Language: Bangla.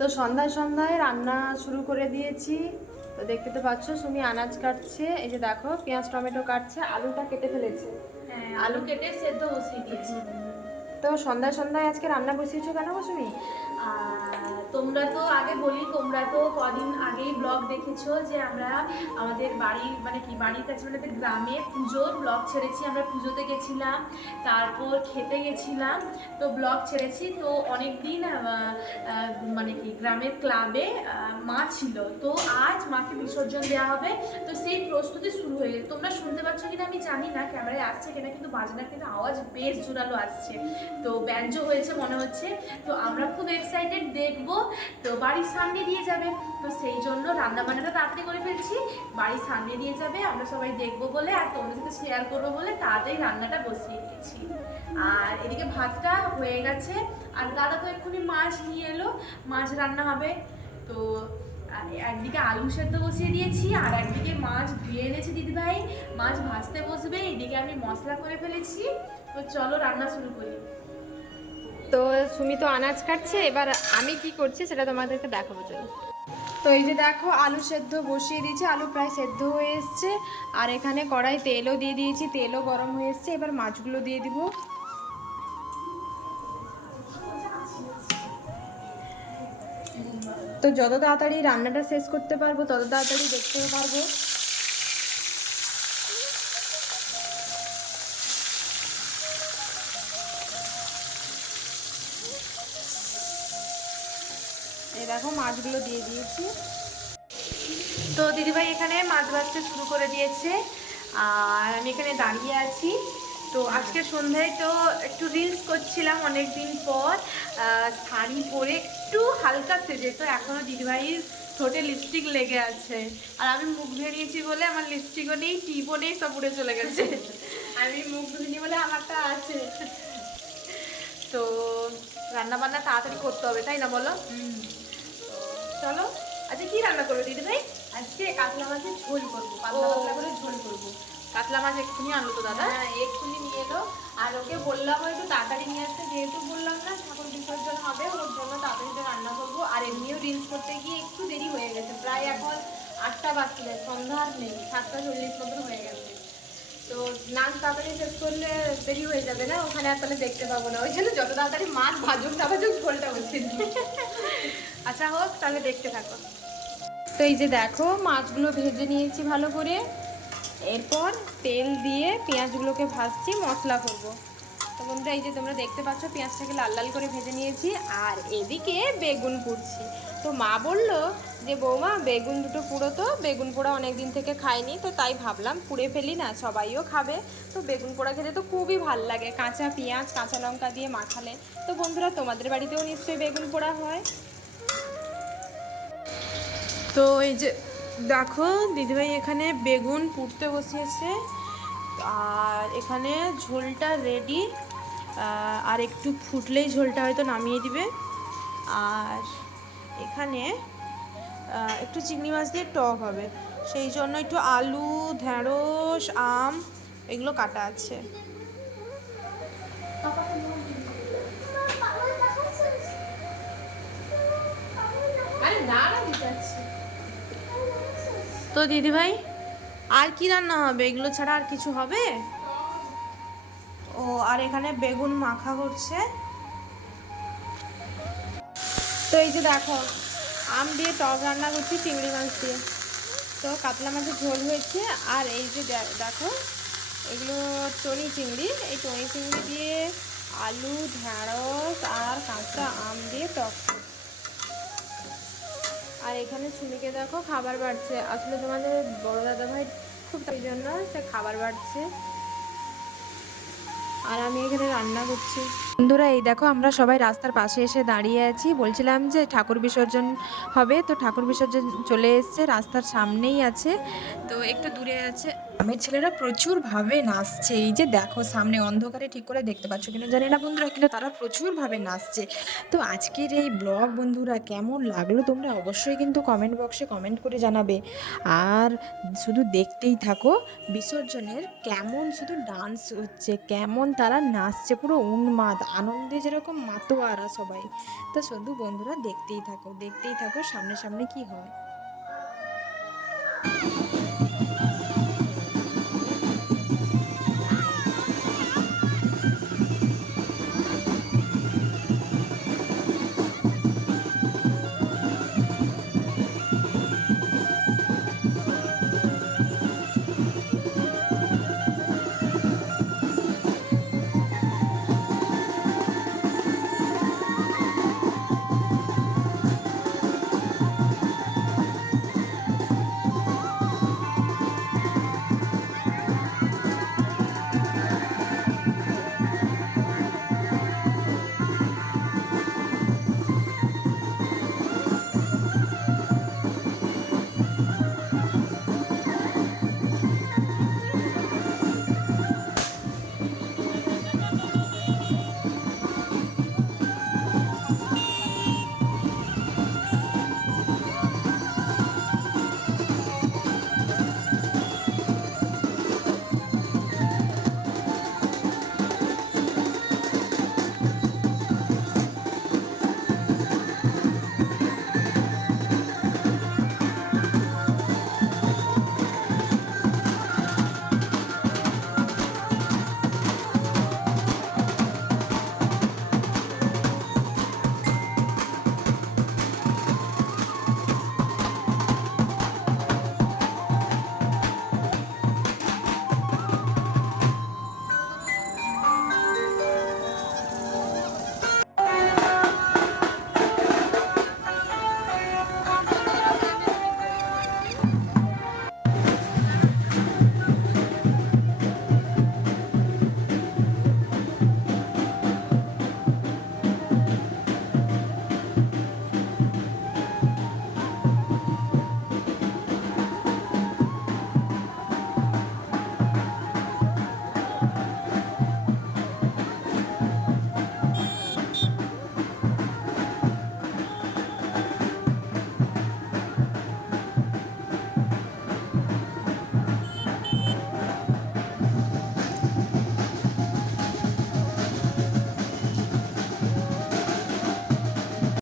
তো সন্ধ্যায় সন্ধ্যায় রান্না শুরু করে দিয়েছি। তো দেখতে তো পাচ্ছ, সুমি আনাজ কাটছে। এই যে দেখো, পেঁয়াজ, টমেটো কাটছে, আলুটা কেটে ফেলেছে। হ্যাঁ আলু কেটে সেদ্ধ বসিয়ে দিয়েছি। তো সন্ধ্যায় সন্ধ্যায় আজকে রান্না বসিয়েছো কেন গো সুমি আর তোমরা তো আগে বলি, তোমরা তো কদিন আগেই ব্লগ দেখেছ যে আমরা আমাদের বাড়ির মানে কি, বাড়ির কাছে মানে গ্রামে পুজোর ব্লগ ছেড়েছি। আমরা পুজোতে গেছিলাম, তারপর খেতে গেছিলাম, তো ব্লগ ছেড়েছি। তো অনেক দিন মানে কি, গ্রামের ক্লাবে মা ছিল। তো আজ মাকে বিসর্জন দেওয়া হবে। তো সেই প্রস্তুতি শুরু হয়ে গেছে তোমরা শুনতে পাচ্ছ কিনা আমি জানি না, ক্যামেরায় আসছে কিনা, কিন্তু বাজনার কিন্তু আওয়াজ বেশ জোরালো আসছে। তো ব্যঞ্জ হয়েছে মনে হচ্ছে। তো আমরা খুব এক্সাইটেড দেখব। তো বাড়ির সামনে দিয়ে যাবে। তো সেই জন্য রান্না বান্নাটা তাড়াতাড়ি করে ফেলছি। বাড়ির সামনে দিয়ে যাবে, আমরা সবাই দেখব বলে আর তোমাদের সাথে শেয়ার করব বলে তাড়াতাড়ি রান্নাটা বসিয়ে দিয়েছি। আর এদিকে ভাতটা হয়ে গেছে। আর দাদা তো এক্ষুনি মাছ নিয়ে এলো। মাছ রান্না হবে। তো একদিকে আলু সেদ্ধ বসিয়ে দিয়েছি আর একদিকে মাছ ধুয়ে এনেছি দিদিভাই। মাছ ভাজতে বসবে এদিকে আমি মশলা করে ফেলেছি। তো চলো রান্না শুরু করি। তো সুমি তো আনাজ কাটছে এবার আমি কি করছি সেটা তোমাদেরকে দেখাবো চলো। তো এই যে দেখো আলু সেদ্ধ বসিয়ে দিয়েছি আলু প্রায় সেদ্ধ হয়ে এসছে। আর এখানে কড়াই তেলও দিয়ে দিয়েছি তেলও গরম হয়ে এসছে। এবার মাছগুলো দিয়ে দিব। তো যত তাড়াতাড়ি রান্নাটা শেষ করতে পারব, তত তাড়াতাড়ি দেখতেও পারব। এই দেখো, মাছগুলো দিয়ে দিয়েছি। তো দিদিভাই এখানে মাছ ভাজতে শুরু করে দিয়েছে। আর আমি এখানে দাঁড়িয়ে আছি। তো আজকে সন্ধ্যায় তো একটু রিলস করছিলাম অনেক দিন পর শাড়ি পরে একটু হালকা সেজে তো এখনও দিদিভাইয়ের ঠোঁটে লিপস্টিক লেগে আছে। আর আমি মুখ ধুয়ে নিয়েছি বলে আমার লিপস্টিকও নেই টিপও নেই সব উড়ে চলে গেছে। আমি মুখ ধুইনি বলে আমারটা আছে। তো রান্না বান্না তাড়াতাড়ি করতে হবে তাই না বলো? চলো আচ্ছা কি রান্না করব দিদি ভাই আজকে কাতলা মাছের ঝোল করব পাতলা। পাতলা করে ঝোল করব। কাতলা মাছ এক্ষুনি আনলো তো দাদা? হ্যাঁ এক্ষুনি নিয়ে এলো। আর ওকে বললাম হয়তো তাড়াতাড়ি নিয়ে আসতে, যেহেতু বললাম না, ঠাকুর বিসর্জন হবে, ওর জন্য তাড়াতাড়ি রান্না করব। আর এমনিও রিলস করতে গিয়ে একটু দেরি হয়ে গেছে। প্রায় এখন আটটা বাজছে, সন্ধ্যা আর নেই, সাতটা চল্লিশ মতো হয়ে গেছে। তো নাচ তাড়াতাড়ি শেষ করলে দেরি হয়ে যাবে না? ওখানে আর তাহলে দেখতে পাবো না। ওই জন্য যত তাড়াতাড়ি মাছ ভাজুক না ভাজুক ঝোলটা দিই। আচ্ছা হোক, তাহলে দেখতে থাকো। তো এই যে দেখো, মাছগুলো ভেজে নিয়েছি ভালো করে। এরপর তেল দিয়ে পেঁয়াজগুলোকে ভাজছি, মশলা করব। তো বন্ধুরা, এই যে তোমরা দেখতে পাচ্ছ, পেঁয়াজটাকে লাল লাল করে ভেজে নিয়েছি, আর এদিকে বেগুন পুড়ছি তো মা বলল যে, বৌমা, বেগুন দুটো পুরো তো, বেগুন পোড়া অনেক দিন থেকে খাইনি, তো তাই ভাবলাম পুড়ে ফেলি না, সবাইও খাবে। তো বেগুন পোড়া খেতে তো খুবই ভালো লাগে, কাঁচা পেঁয়াজ, কাঁচা লঙ্কা দিয়ে মাখালে। তো বন্ধুরা, তোমাদের বাড়িতেও নিশ্চয়ই বেগুন পোড়া হয়। তো এই যে দেখো, দিদিভাই এখানে বেগুন পুড়তে বসিয়েছে। আর এখানে ঝোলটা রেডি আর একটু ফুটলেই ঝোলটা হয়তো নামিয়ে দিবে। আর এখানে একটু চিংড়ি মাছ দিয়ে টক হবে। সেই জন্য একটু আলু, ঢেঁড়স, আম, এগুলো কাটা আছে। আরে না তো দিদিভাই, আর কি রান্না হবে? এগুলো ছাড়া আর কিছু হবে? ও, আর এখানে বেগুন মাখা করছে তো এই যে দেখো, আম দিয়ে টক রান্না করছি, চিংড়ি মাছ দিয়ে। তো কাতলা মাছের ঝোল হয়েছে, আর এই যে দেখো, এগুলো টনি চিংড়ি। এই টনি চিংড়ি দিয়ে আলু, ঢেঁড়স আর কাঁচা আম দিয়ে টক আর এখানে সুমিকে দেখো খাবার বাড়ছে। আসলে তোমাদের বড় দাদা ভাই খুব তাই জন্য সে খাবার বাড়ছে। আর আমি এখানে রান্না করছি। বন্ধুরা, এই দেখো আমরা সবাই রাস্তার পাশে এসে দাঁড়িয়ে আছি। বলছিলাম যে ঠাকুর বিসর্জন হবে, তো ঠাকুর বিসর্জন চলে এসছে, রাস্তার সামনেই আছে। তো একটু দূরে আছে। আমার ছেলেরা প্রচুরভাবে নাচছে। এই যে দেখো, সামনে অন্ধকারে ঠিক করে দেখতে পাচ্ছ কিনা জানি না বন্ধুরা, কিন্তু তারা প্রচুরভাবে নাচছে। তো আজকের এই ব্লগ বন্ধুরা, কেমন লাগল তোমরা অবশ্যই কিন্তু কমেন্ট বক্সে কমেন্ট করে জানাবে। আর শুধু দেখতেই থাকো, বিসর্জনের কেমন শুধু ডান্স হচ্ছে, কেমন তারা নাচছে, পুরো উন্মাদ। আনন্দে যেরকম মাতোয়ারা সবাই। তো শুধু বন্ধুরা দেখতেই থাকো দেখতেই থাকো সামনে সামনে কি হয়।